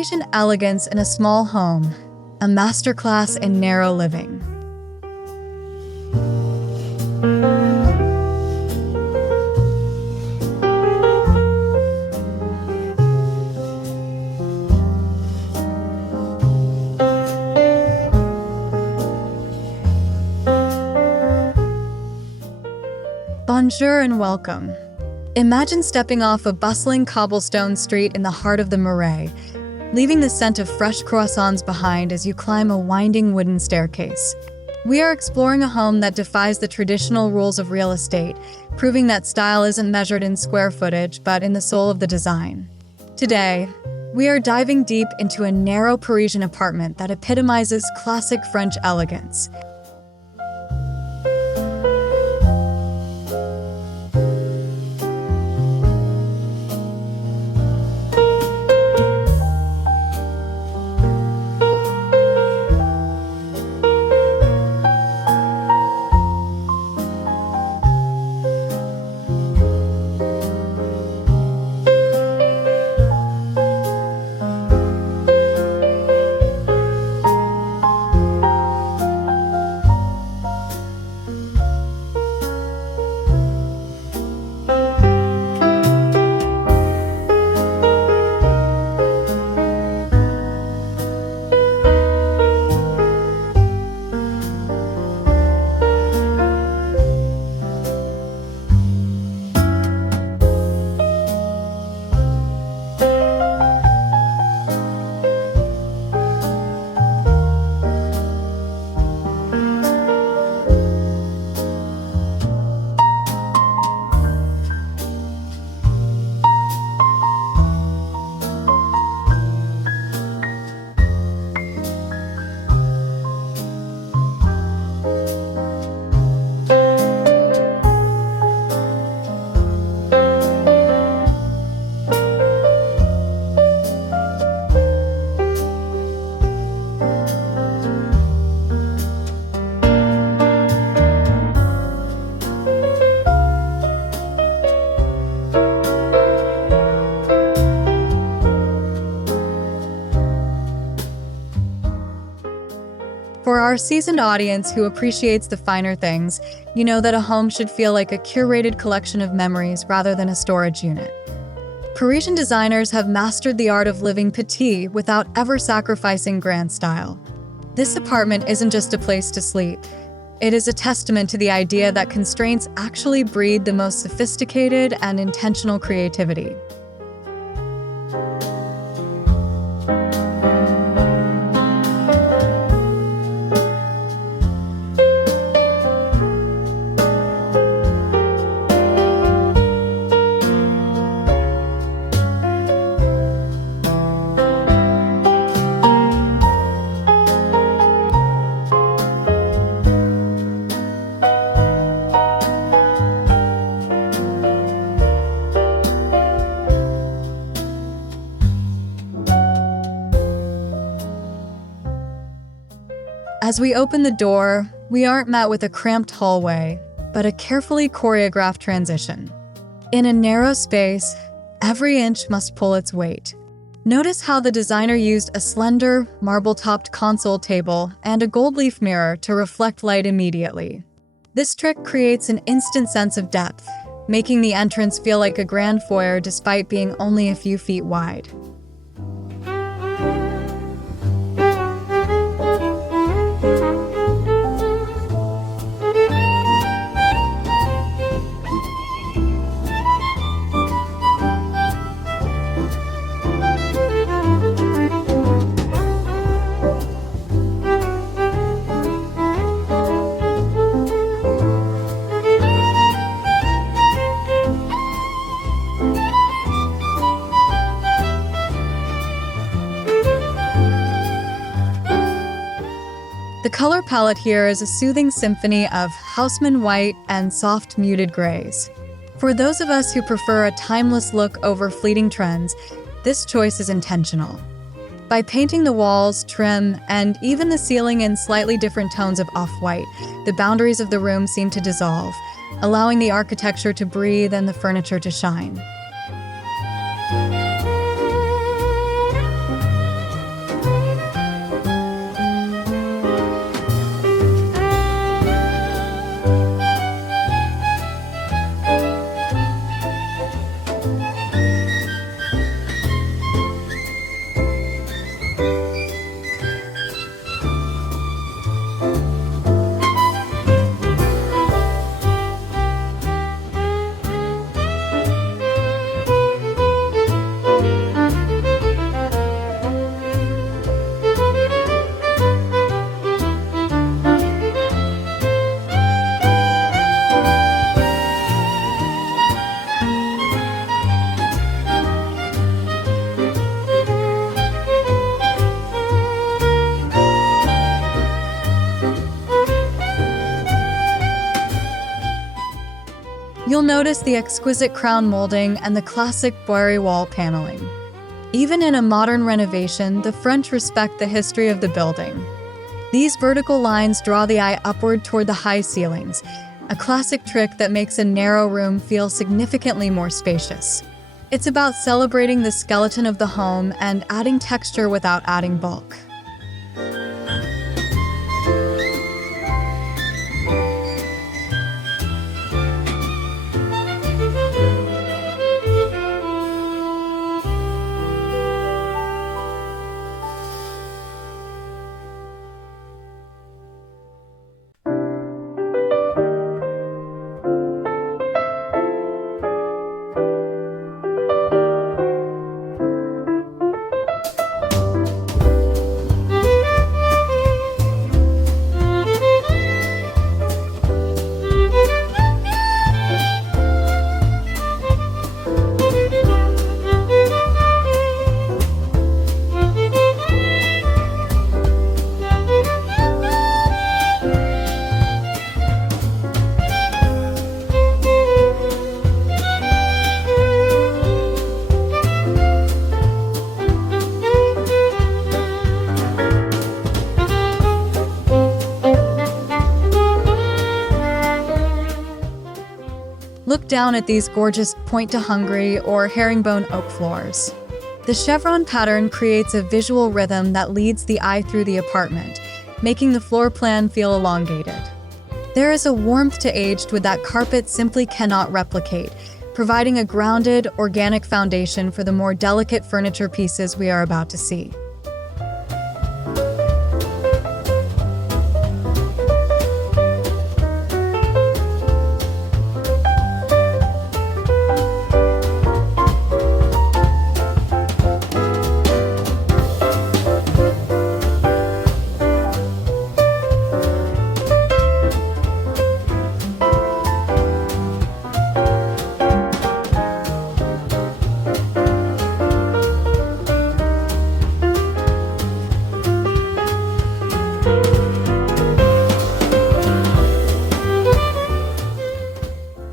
Parisian elegance in a small home, a masterclass in narrow living. Bonjour and welcome. Imagine stepping off a bustling cobblestone street in the heart of the Marais, leaving the scent of fresh croissants behind as you climb a winding wooden staircase. We are exploring a home that defies the traditional rules of real estate, proving that style isn't measured in square footage, but in the soul of the design. Today, we are diving deep into a narrow Parisian apartment that epitomizes classic French elegance. For our seasoned audience who appreciates the finer things, you know that a home should feel like a curated collection of memories rather than a storage unit. Parisian designers have mastered the art of living petit without ever sacrificing grand style. This apartment isn't just a place to sleep. It is a testament to the idea that constraints actually breed the most sophisticated and intentional creativity. As we open the door, we aren't met with a cramped hallway, but a carefully choreographed transition. In a narrow space, every inch must pull its weight. Notice how the designer used a slender, marble-topped console table and a gold leaf mirror to reflect light immediately. This trick creates an instant sense of depth, making the entrance feel like a grand foyer despite being only a few feet wide. The color palette here is a soothing symphony of Haussmann white and soft muted grays. For those of us who prefer a timeless look over fleeting trends, this choice is intentional. By painting the walls, trim, and even the ceiling in slightly different tones of off-white, the boundaries of the room seem to dissolve, allowing the architecture to breathe and the furniture to shine. You'll notice the exquisite crown molding and the classic boirie wall paneling. Even in a modern renovation, the French respect the history of the building. These vertical lines draw the eye upward toward the high ceilings, a classic trick that makes a narrow room feel significantly more spacious. It's about celebrating the skeleton of the home and adding texture without adding bulk. Look down at these gorgeous Point de Hongrie or herringbone oak floors. The chevron pattern creates a visual rhythm that leads the eye through the apartment, making the floor plan feel elongated. There is a warmth to aged wood that carpet simply cannot replicate, providing a grounded, organic foundation for the more delicate furniture pieces we are about to see.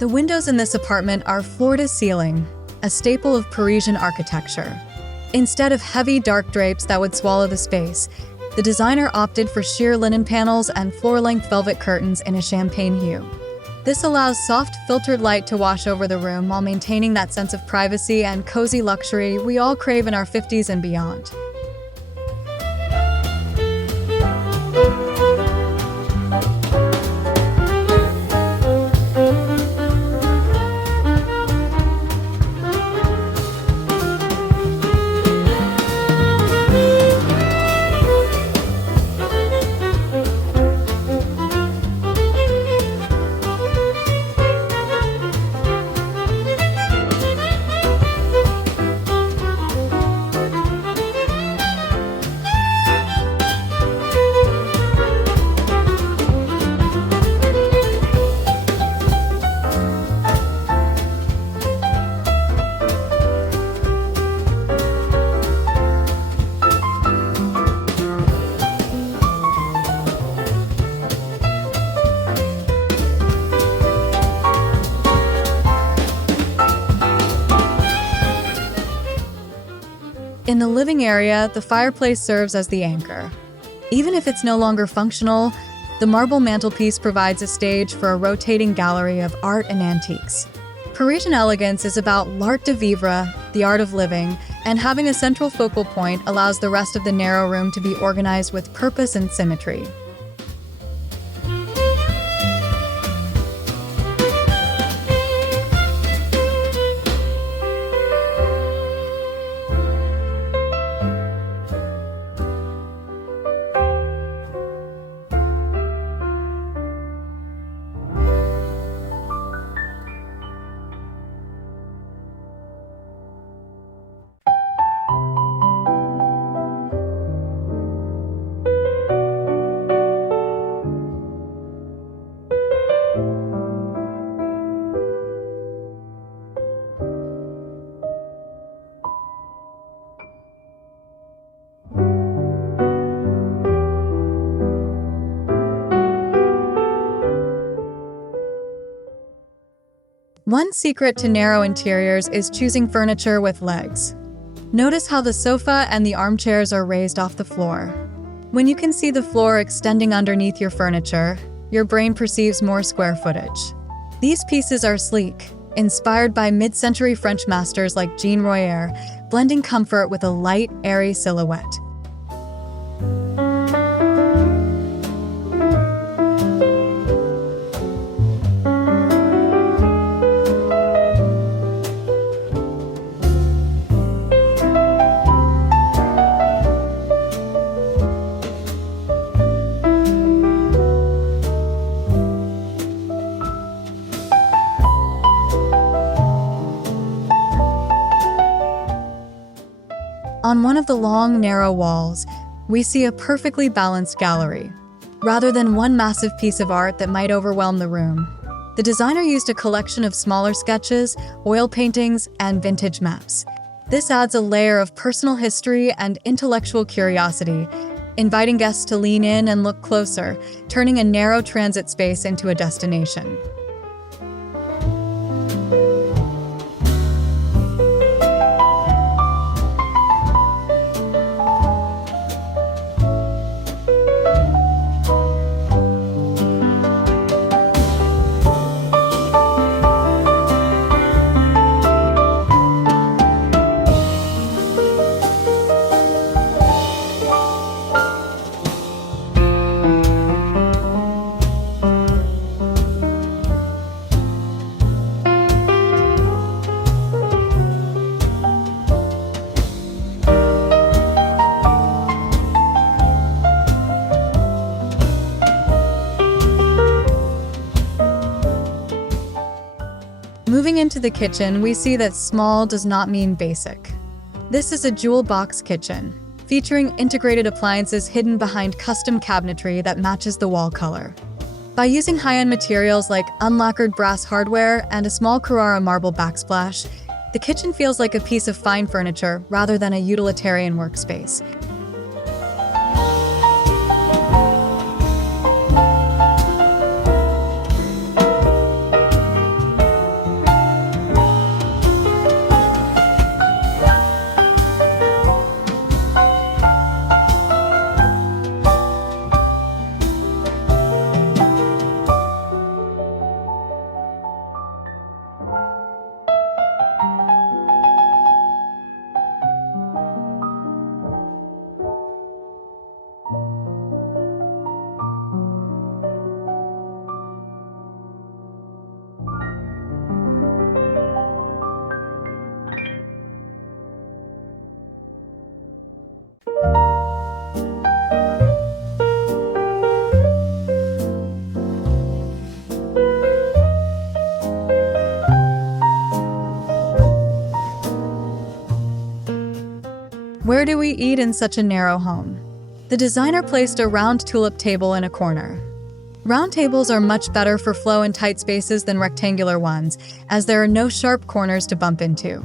The windows in this apartment are floor-to-ceiling, a staple of Parisian architecture. Instead of heavy, dark drapes that would swallow the space, the designer opted for sheer linen panels and floor-length velvet curtains in a champagne hue. This allows soft, filtered light to wash over the room while maintaining that sense of privacy and cozy luxury we all crave in our 50s and beyond. In the living area, the fireplace serves as the anchor. Even if it's no longer functional, the marble mantelpiece provides a stage for a rotating gallery of art and antiques. Parisian Elegance is about l'art de vivre, the art of living, and having a central focal point allows the rest of the narrow room to be organized with purpose and symmetry. One secret to narrow interiors is choosing furniture with legs. Notice how the sofa and the armchairs are raised off the floor. When you can see the floor extending underneath your furniture, your brain perceives more square footage. These pieces are sleek, inspired by mid-century French masters like Jean Royer, blending comfort with a light, airy silhouette. On one of the long, narrow walls, we see a perfectly balanced gallery. Rather than one massive piece of art that might overwhelm the room, the designer used a collection of smaller sketches, oil paintings, and vintage maps. This adds a layer of personal history and intellectual curiosity, inviting guests to lean in and look closer, turning a narrow transit space into a destination. Moving into the kitchen, we see that small does not mean basic. This is a jewel box kitchen, featuring integrated appliances hidden behind custom cabinetry that matches the wall color. By using high-end materials like unlacquered brass hardware and a small Carrara marble backsplash, the kitchen feels like a piece of fine furniture rather than a utilitarian workspace. Where do we eat in such a narrow home? The designer placed a round tulip table in a corner. Round tables are much better for flow in tight spaces than rectangular ones, as there are no sharp corners to bump into.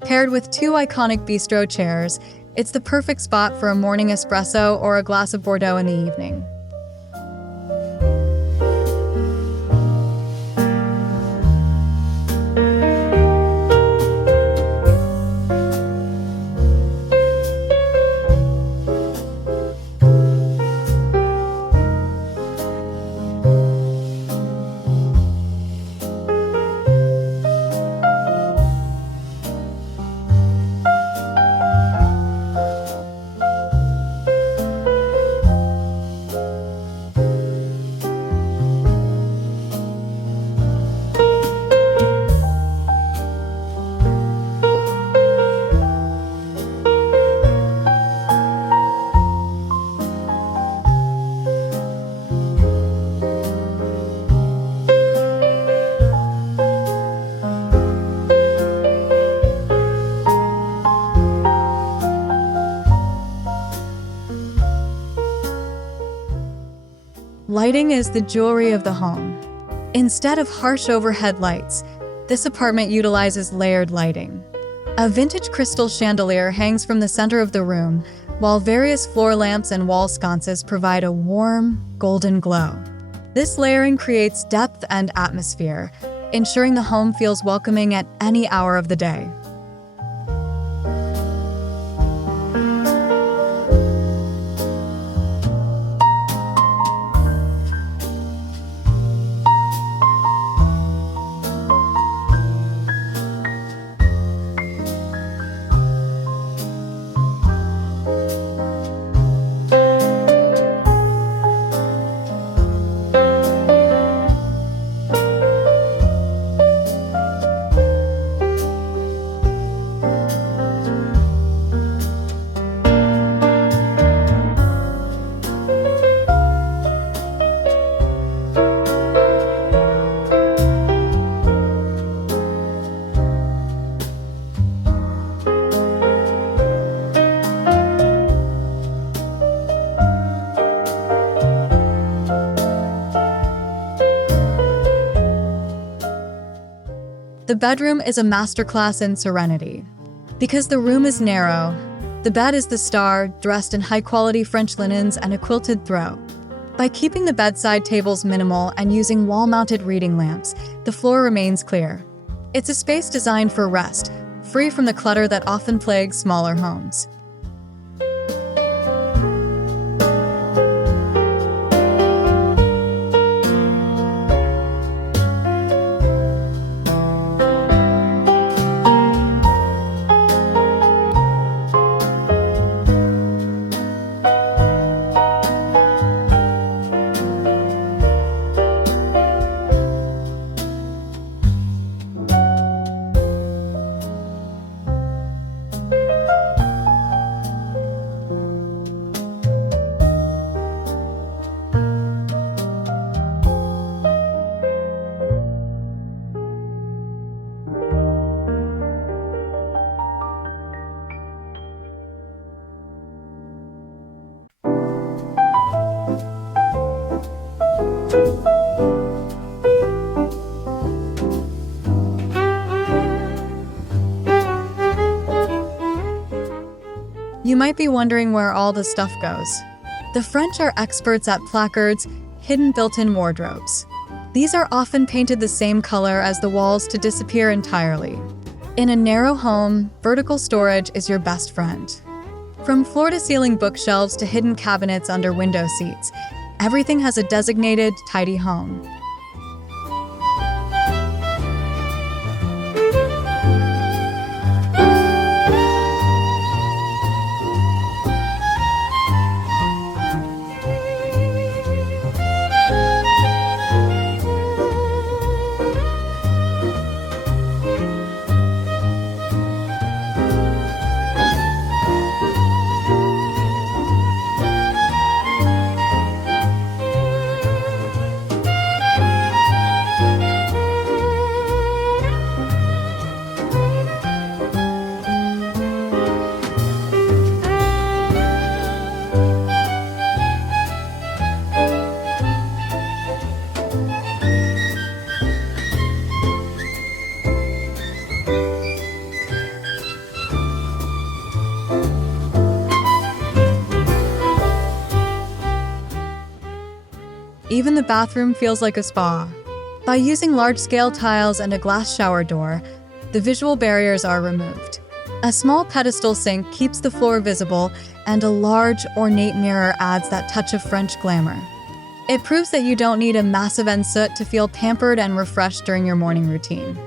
Paired with two iconic bistro chairs, it's the perfect spot for a morning espresso or a glass of Bordeaux in the evening. Lighting is the jewelry of the home. Instead of harsh overhead lights, this apartment utilizes layered lighting. A vintage crystal chandelier hangs from the center of the room, while various floor lamps and wall sconces provide a warm, golden glow. This layering creates depth and atmosphere, ensuring the home feels welcoming at any hour of the day. The bedroom is a masterclass in serenity. Because the room is narrow, the bed is the star, dressed in high-quality French linens and a quilted throw. By keeping the bedside tables minimal and using wall-mounted reading lamps, the floor remains clear. It's a space designed for rest, free from the clutter that often plagues smaller homes. You might be wondering where all the stuff goes. The French are experts at placards, hidden built-in wardrobes. These are often painted the same color as the walls to disappear entirely. In a narrow home, vertical storage is your best friend. From floor-to-ceiling bookshelves to hidden cabinets under window seats, everything has a designated, tidy home. Even the bathroom feels like a spa. By using large-scale tiles and a glass shower door, the visual barriers are removed. A small pedestal sink keeps the floor visible, and a large, ornate mirror adds that touch of French glamour. It proves that you don't need a massive ensuite to feel pampered and refreshed during your morning routine.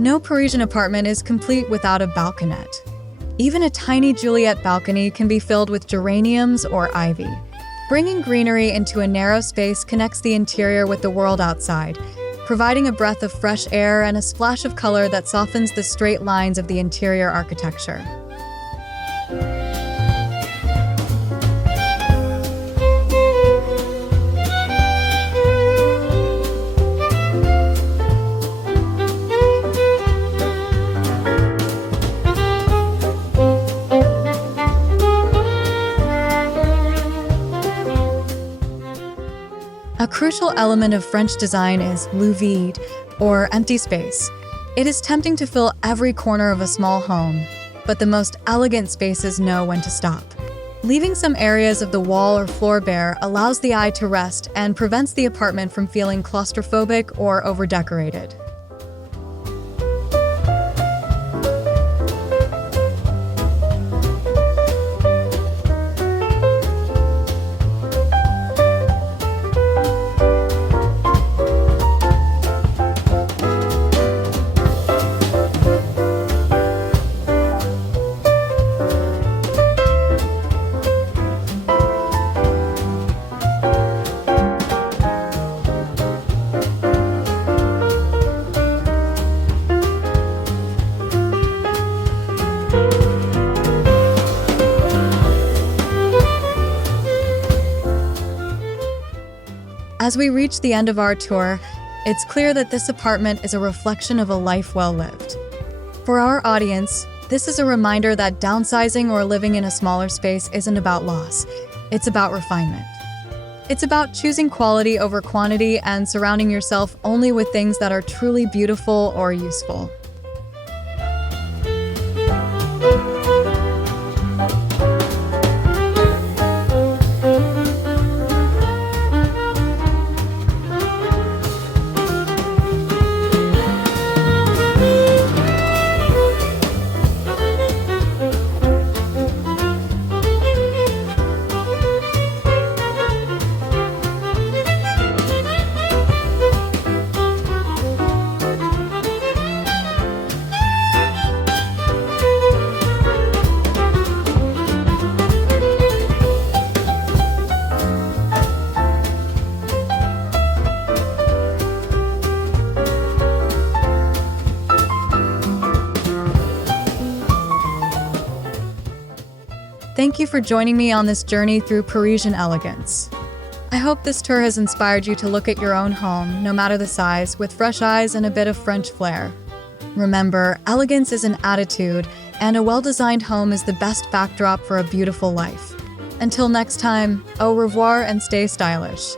No Parisian apartment is complete without a balconette. Even a tiny Juliet balcony can be filled with geraniums or ivy. Bringing greenery into a narrow space connects the interior with the world outside, providing a breath of fresh air and a splash of color that softens the straight lines of the interior architecture. A crucial element of French design is le vide, or empty space. It is tempting to fill every corner of a small home, but the most elegant spaces know when to stop. Leaving some areas of the wall or floor bare allows the eye to rest and prevents the apartment from feeling claustrophobic or overdecorated. As we reach the end of our tour, it's clear that this apartment is a reflection of a life well lived. For our audience, this is a reminder that downsizing or living in a smaller space isn't about loss, it's about refinement. It's about choosing quality over quantity and surrounding yourself only with things that are truly beautiful or useful. Thank you for joining me on this journey through Parisian elegance. I hope this tour has inspired you to look at your own home, no matter the size, with fresh eyes and a bit of French flair. Remember, elegance is an attitude, and a well-designed home is the best backdrop for a beautiful life. Until next time, au revoir and stay stylish.